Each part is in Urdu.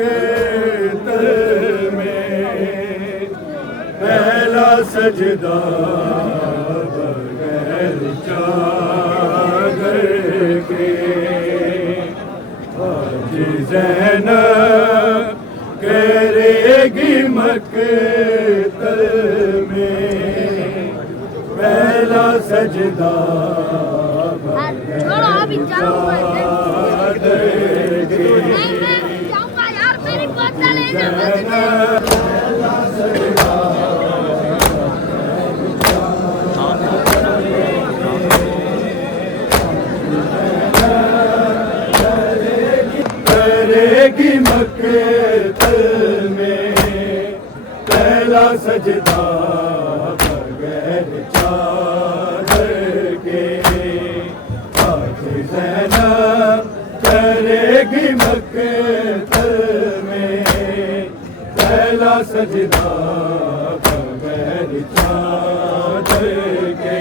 مقتل میں پہلا سجدہ بغیر چادر کے آج زینب کرے گی مقتل میں پہلا سجدہ بغیر چادر کے کرے گی مقتل میں پہلا سجدہ بغیر چادر کے آج زینب کرے گی مقتل میں پہلا سجدہ بغیر چادر کے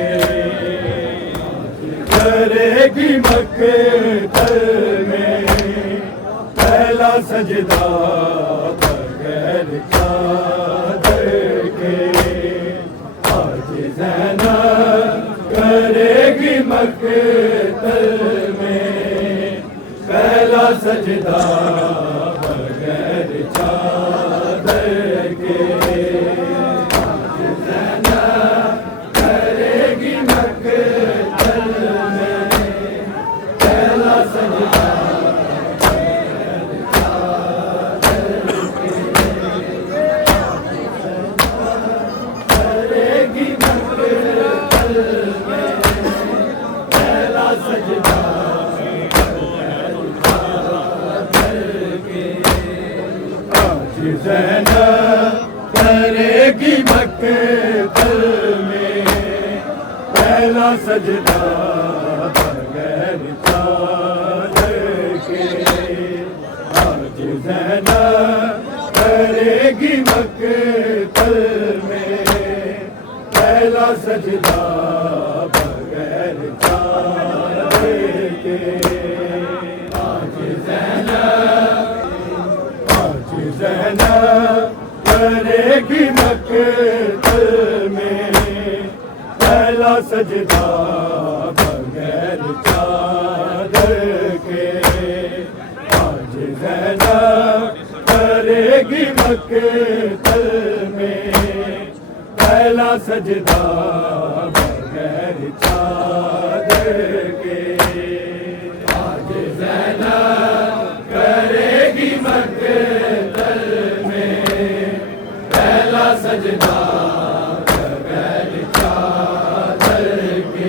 کرے گی مقتل میں پہلا سجدہ بغیر چادر کے آج زینب کرے گی مقتل میں پہلا سجدہ بغیر چادر کے آج زینب کرے گی مقتل میں پہلا سجدہ زینب کرے گی مقتل میں پہلا سجدہ بغیر چادر کے آج زینب کرے گی مقتل میں پہلا سجدہ بغیر چادر کے آج زینب کرے گی مقتل میں پہلا سجدہ بغیر چادر کے آج زینب کرے گی مقتل میں پہلا سجدہ بغیر چادر کے آج زینب کرے گی مقتل میں پہلا سجدہ بغیر چادر کے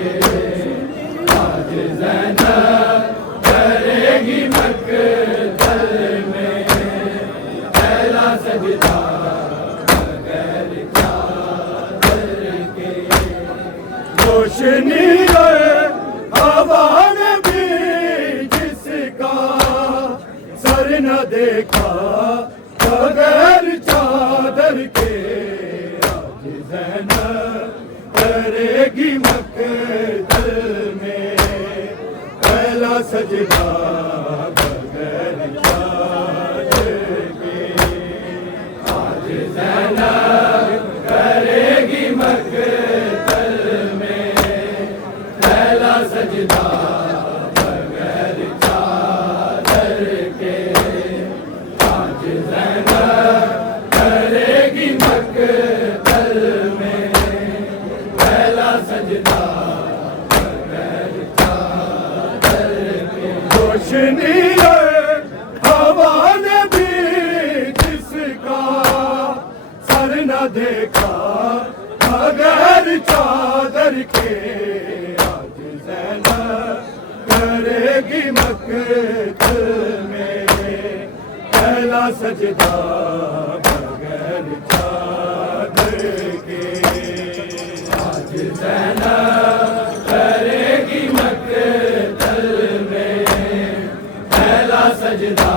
آج زینب کرے گی مقتل میں پہلا سجدہ بغیر چادر کے روشنی آوان بھی جس کا سر نہ دیکھا بغیر چادر کے آج زینب کرے گی مقتل میں پہلا سجدہ بغیر چادر کے آج زینب کرے گی مقتل میں پہلا سجدہ بغیر چادر کے آج زینب کرے گی مقتل میں پہلا سجدہ بغیر چادر کے روشنی ہوا نے بھی جس کا سر نہ دیکھا بغیر چادر کے آج زینب کرے گی مقتل میں پہلا سجدہ بغیر چادر کے آج زینب کرے گی مقتل میں پہلا سجدہ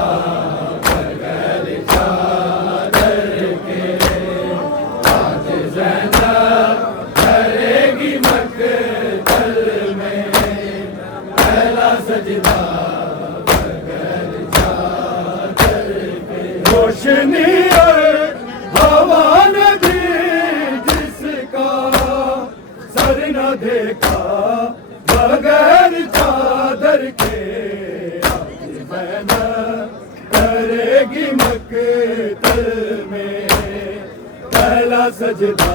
بغیر چادر کے آج زینب کرے گی مقتل میں پہلا سجدہ بغیر چادر کے روشنی ہوا نبی جس کا سر نہ دیکھا بغیر چادر کے آج زینب کرے گی مقتل میں پہلا سجدہ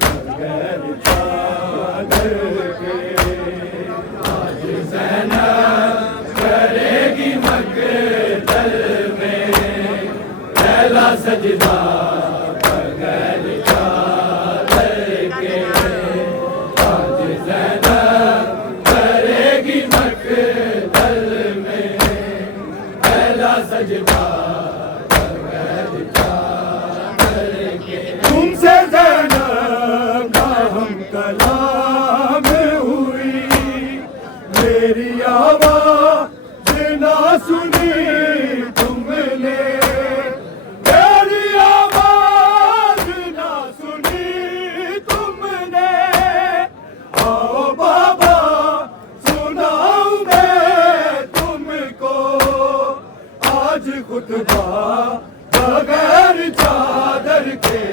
بغیر چادر کے آج زینب کرے گی مقتل میں پہلا سجدہ بغیر چادر کے آج زینب کرے گی مقتل میں پہلا سجدہ بغیر چادر کے تم سے زینب کا ہم کلام ہوئی میری آواز نہ سنی تم نے میری آواز نہ سنی تم نے آؤ بابا سناؤں میں تم کو آج خطبہ بغیر چادر کے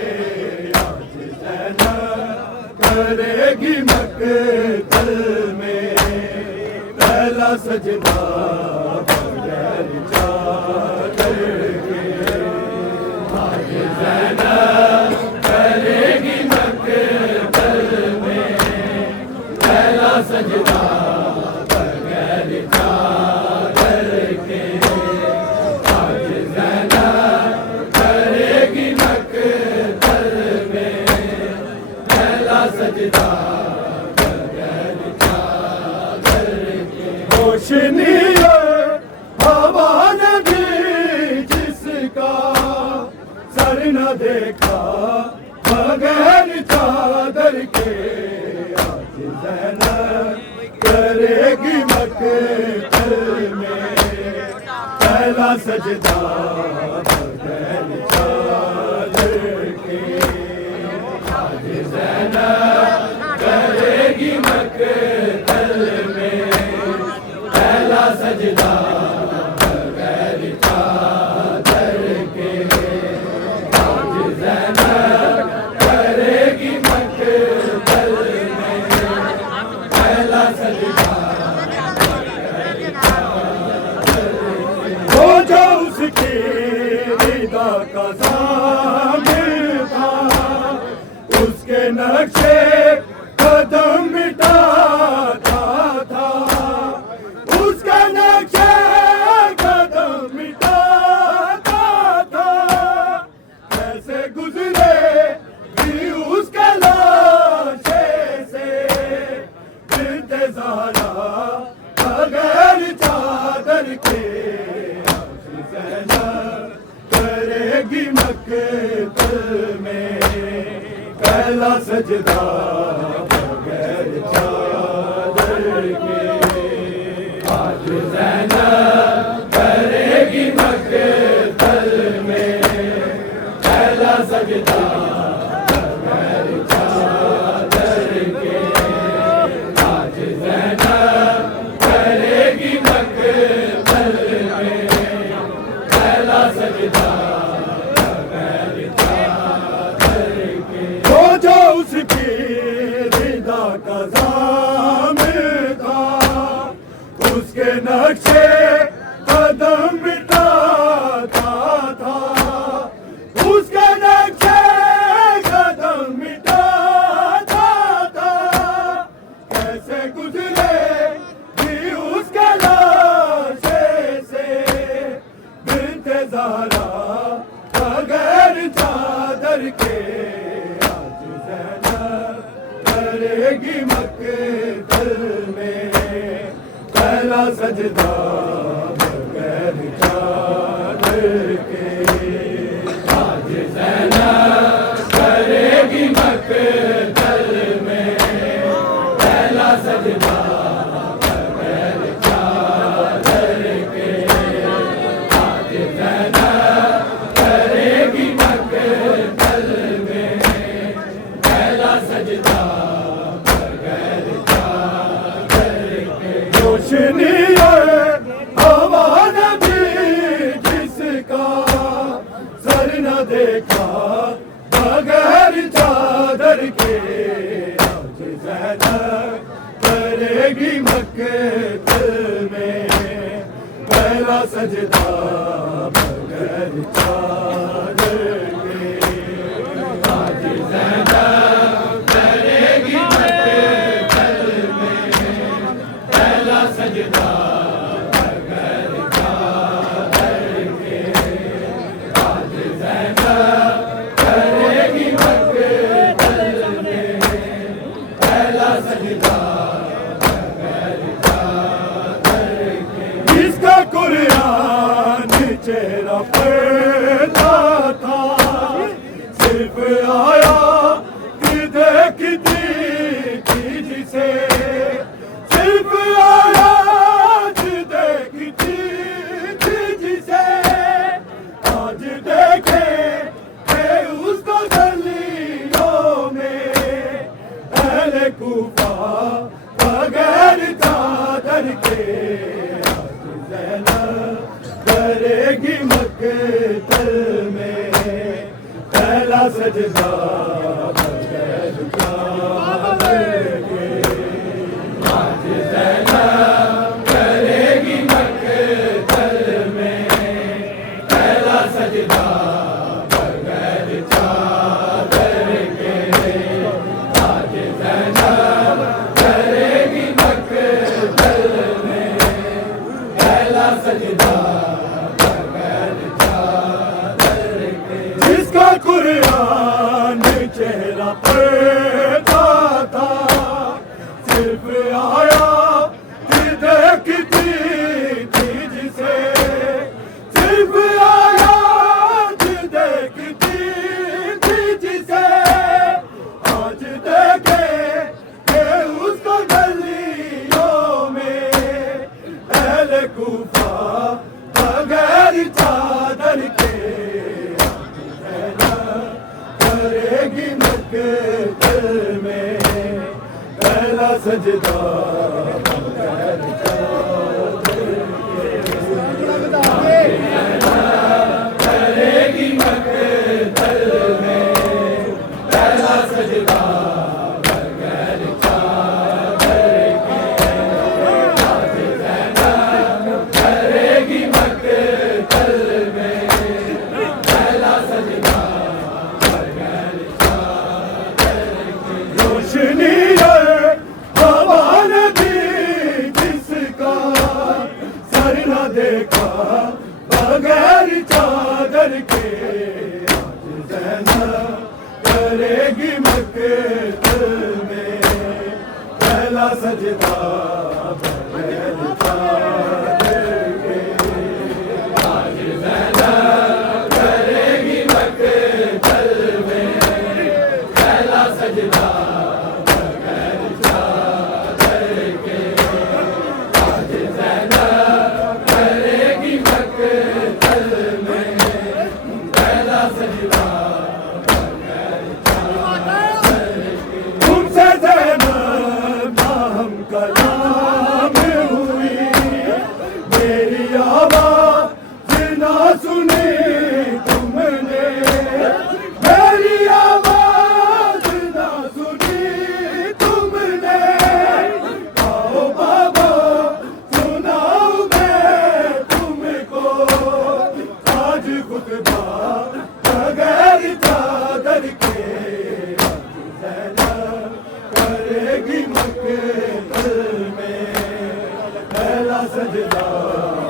آج زینب کرے گی مقتل میں پہلا سجدہ بغیر چادر کے آج زینب کرے گی مقتل میں پہلا سجدہ بغیر چادر کے آج زینب کرے گی مقتل میں پہلا سجدہ بغیر چادر کے روشنی ہوا نبی جس کا سر نہ دیکھا بغیر چادر کے آج زینب کرے گی مقتل میں پہلا سجدہ بغیر چادر کے آج زینب کرے گی مقتل میں پہلا سجدہ بغیر چادر کے آج زینب کرے گی مقتل میں پہلا سجدہ وہ جو اس کی رضا کا ضامن تھا اس کے نقشے قدم مٹاتا تھا اس کا نقشے قدم مٹاتا تھا کیسے گزرے بھی اس کے لاشے سے بنت زہرا بغیر چادر کے آج زینب کرے گی مقتل میں پہلا سجدہ بغیر چادر کے آج زینب کرے گی مقتل میں پہلا سجدہ بغیر چادر کے آج زینب کرے گی مقتل میں پہلا سجدہ بغیر چادر کے وہ جو اس کی رضا کا ضامن تھا اس کے نقشے قدم مٹاتا تھا اس کے نقشے قدم مٹاتا تھا کیسے گزرے بھی اس کے لاشے سے بنت زہرا بغیر چادر کے آج زینب کرے گی مقتل میں پہلا سجدہ بغیر چادر کے آج زینب کرے گی مقتل میں پہلا سجدہ بغیر چادر کے آج زینب کرے گی مقتل میں پہلا سجدہ بغیر چادر کے روشنی ہوا نبی جس کا پہلا سجدہ بغیر چادر کے آج زینب کرے گی مقتل میں پہلا سجدہ بغیر چادر کے آج زینب کرے گی مقتل میں پہلا سجدہ قرآن چہرہ پڑھتا تھا صرف آیا کہ دیکھتی تھی جسے صرف آیا کہ دیکھتی تھی جسے آج دیکھے کہ اس کو گلیوں میں اہل کوفہ بغیر چادر کے کرے گی مقتل میں پہلا سجدہ بغیر چادر کے آج زینب کرے گی مقتل میں پہلا سجدہ بغیر چادر کے آج زینب کرے گی مقتل میں پہلا سجدہ قرآن چہرہ پڑھتا تھا صرف آیا کہ دیکھتی تھی جسے صرف آیا کہ دیکھتی تھی جسے آج دیکھے کہ اس کو گلیوں میں اہل کوفہ بغیر چادر کے کرے گی مقتل میں پہلا سجدہ بغیر چادر کے کرے گی مقتل میں پہلا سجدہ بغیر چادر کے آج زینب کرے گی مقتل میں پہلا سجدہ روشنی ہوا نے بھی جس کا سر نہ دیکھا بغیر چادر کے آج زینب کرے گی مقتل میں پہلا سجدہ بغیر چادر کے آج زینب کرے گی مقتل میں پہلا سجدہ کلام ہوئی میری آواز نہ سنی تم نے میری آواز نہ سنی تم نے آؤ بابا سناؤ میں تم کو آج خطبہ بغیر چادر کے زینب کرے گی مقتل میں پہلا سجدہ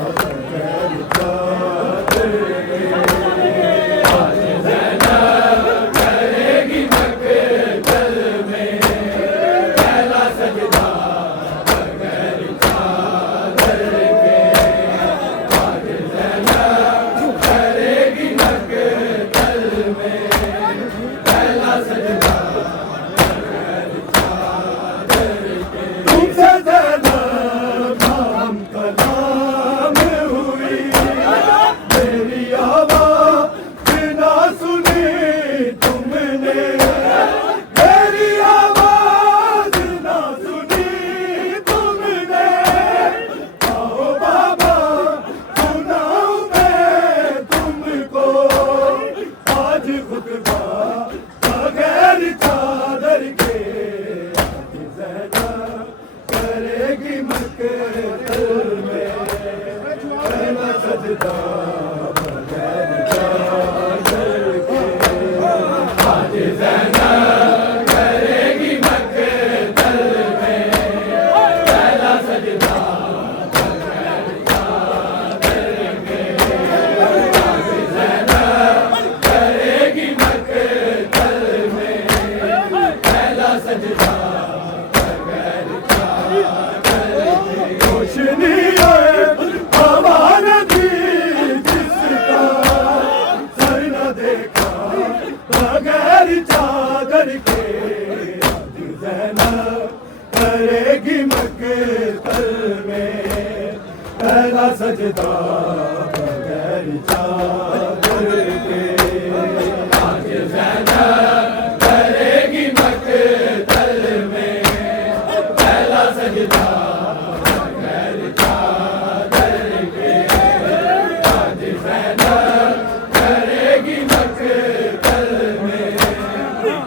بغیر چادر کے آج زینب کرے گی مقتل میں پہلا سجدہ بغیر چادر کے آج زینب کرے گی مقتل میں پہلا سجدہ تم سے زینب نام کلام پہلا سجدہ بغیر چادر کے آج زینب کرے گی مقتل میں پہلا سجدہ بغیر چادر کے آج زینب کرے گی مقتل میں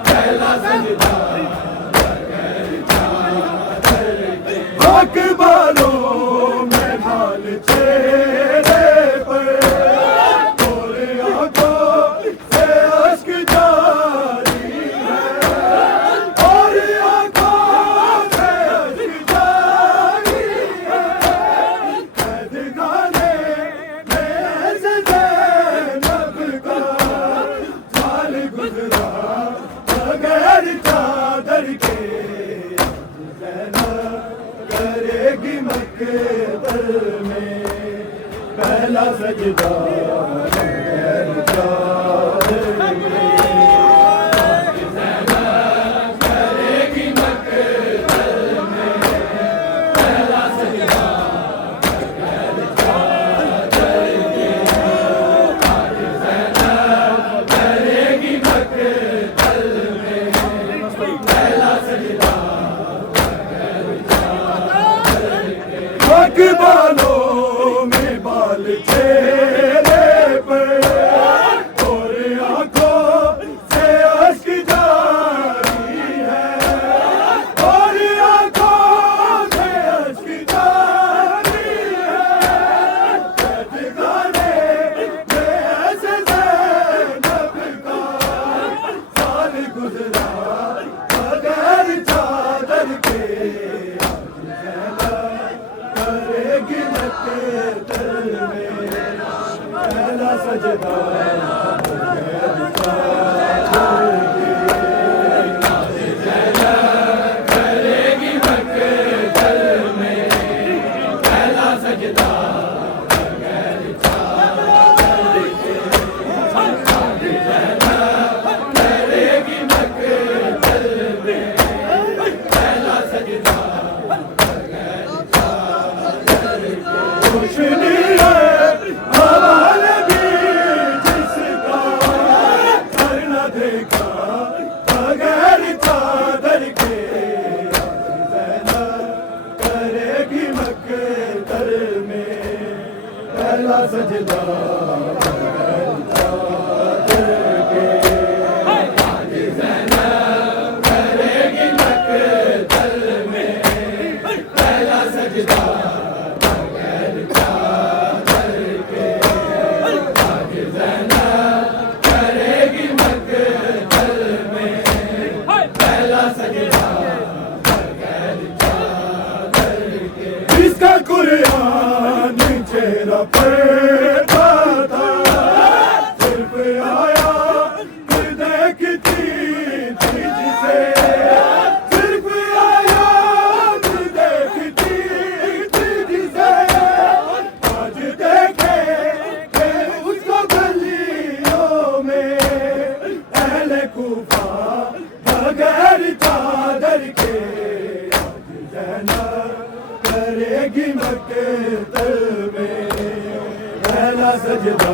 پہلا سجدہ بغیر چادر کے حق بالوں میں بال چہرے پر اور آنکھوں سے اشک جاری ہے اور آنکھوں سے اشک جاری ہے قید خانے میں ایسے زینب کا سال گزرا بغیر چادر کے کرے گی مقتل میں پہلا سجدہ بغیر چادر کے زینب کرے گی مقتل میں پہلا سجدہ بغیر چادر کے آج زینب کرے گی مقتل میں پہلا سجدہ حق بالوں میں بال چہرے پر اور آنکھوں سے اشک جاری ہے اور آنکھوں سے اشک جاری ہے قید خانے میں ایسے زینب کا سال گزرا بغیر چادر کے کرے گی مقتل میں پہلا سجدہ بغیر چادر کے زینب کرے گی مقتل میں پہلا سجدہ بغیر چادر کے زینب کرے گی مقتل میں پہلا سجدہ روشنی ہے حوالے بھی جس کا سر نہ دیکھا بغیر چادر کے زینب کرے گی مقتل میں پہلا سجدہ بغیر چادر کے آج زینب کرے گی مقتل میں پہلا سجدہ جس کا قرآن چہرہ پڑھتا تھا صرف آیا پھر دیکھتی تھی جسے صرف آیا پھر دیکھتی تھی جسے آج دیکھے کہ اس کو گلیوں میں اہل کوفہ بغیر چادر کے زینب کرے گی مقتل میں پہلا سجدہ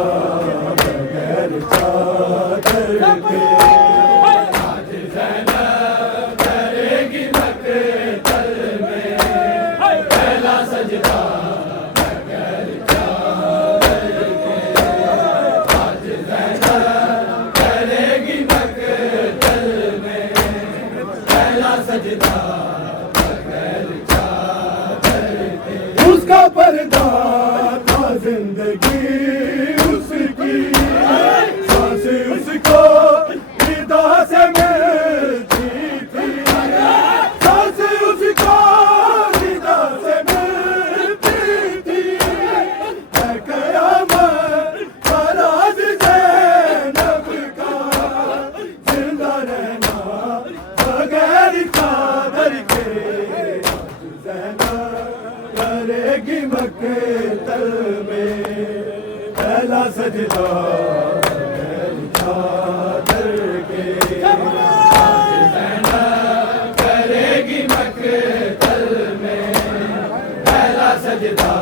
بغیر چادر کے آج زینب کرے گی مقتل میں پہلا سجدہ بغیر چادر کے آج زینب کرے گی مقتل میں پہلا سجدہ اس کا پردہ تھا زندگی اس کی سانس اس کو ندا سے ملتی تھی سانس اس کو ندا سے ملتی تھی اے قیامت فراز زینب کا زندہ رہنا بغیر چادر کے زینب کرے گی مقتل میں پہلا سجدہ بغیر چادر کے زینب کرے گی مقتل میں پہلا سجدہ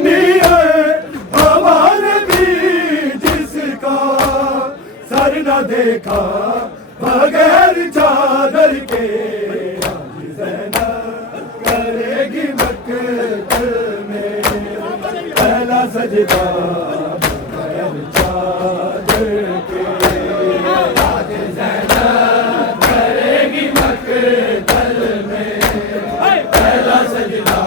روشنی ہے ہمارے بھی جس کا سر نہ دیکھا بغیر چادر کے آج زینب کرے گی مکہ میں پہلا سجدہ بغیر چادر کے آج زینب کرے گی مکہ میں پہلا سجدہ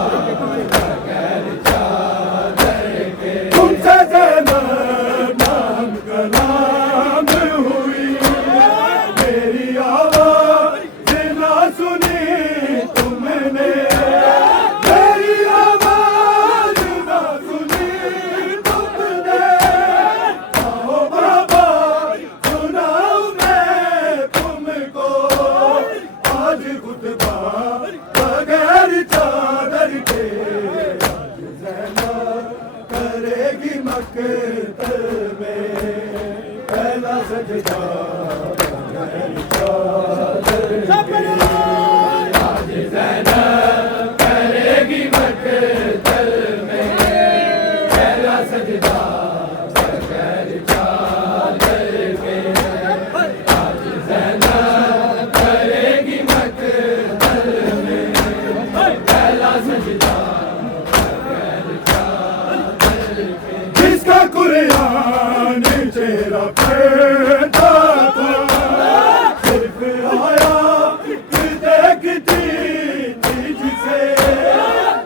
بغیر چادر کے تم سے زینب نام کلام ہوئی میری آواز نہ سنی تم نے میری آواز نہ سنی تم نے آؤ بابا سناؤں میں تم کو آج خطبہ بغیر چادر کے آج زینب کرے گی مکہ میں پہلا سجدہ بغیر چادر کے آج زینب کرے گی مکہ میں پہلا سجدہ بغیر چادر کے آج زینب کرے گی مکہ میں پہلا سجدہ بغیر چادر کے جس کا قرآن چہرہ پڑھتا تھا صرف آیا دیکھتی تھی جسے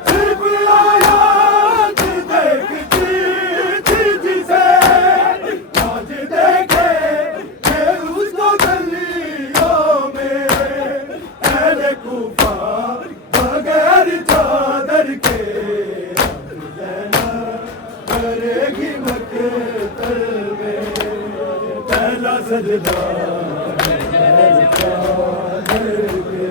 صرف آیا دیکھتی تھی جسے آج دیکھے کہ اس کو گلیوں میں اہل کوفہ بغیر چادر کے زینب کرے گی مکہ میں پہلا سجدہ بغیر چادر کے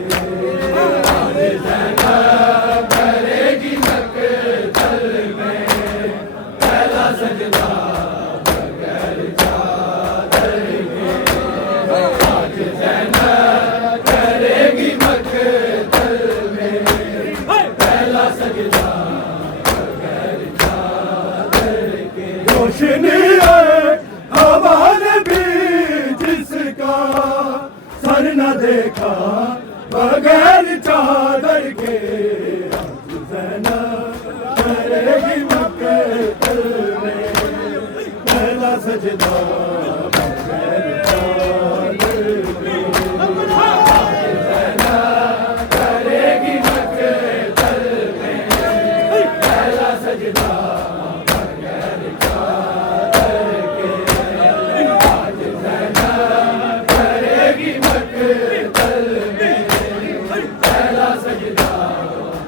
آج زینب کرے گی مکہ میں پہلا سجدہ بغیر چادر کے آج زینب کرے گی مکہ میں پہلا سجدہ بغیر چادر کے روشنی ہے ہمارے بھی جس کا سر نہ دیکھا بغیر چادر کے آج زینب کرے گی مکہ میں پہلا سجدہ بغیر چادر کے آج زینب کرے گی مکہ میں پہلا سجدہ بغیر چادر کے آج زینب کرے گی مکہ میں پہلا سجدہ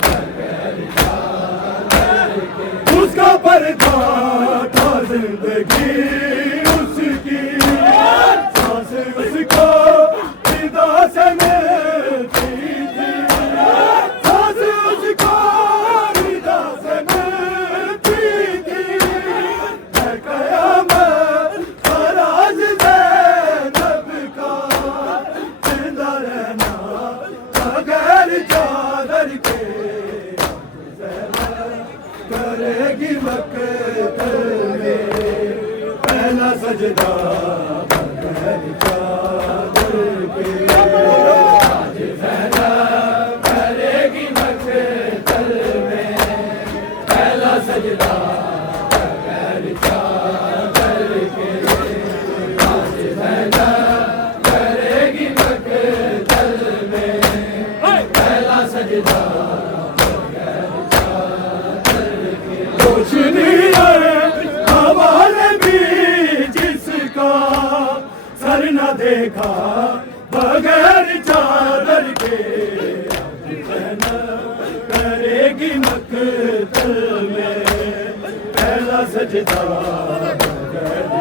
بغیر چادر کے اس کا پردہ تھا زندگی اس کی سانس اس کو فدا سے ملتی تھی سانس اس کو فدا سے ملتی تھی ہے قیامت فراز زینب کا زندہ رہنا بغیر چادر کے زینب کرے گی مکہ میں پہلا سجدہ بغیر چادر کے آج زینب کرے گی مکہ میں پہلا سجدہ بغیر چادر کے آج زینب کرے گی مکہ میں پہلا سجدہ بغیر چادر کے روشنی ہے ہمارے بھی جس کا سر نہ دیکھا بغیر چادر کے آج زینب کرے گی مکہ میں پہلا سجدہ بغیر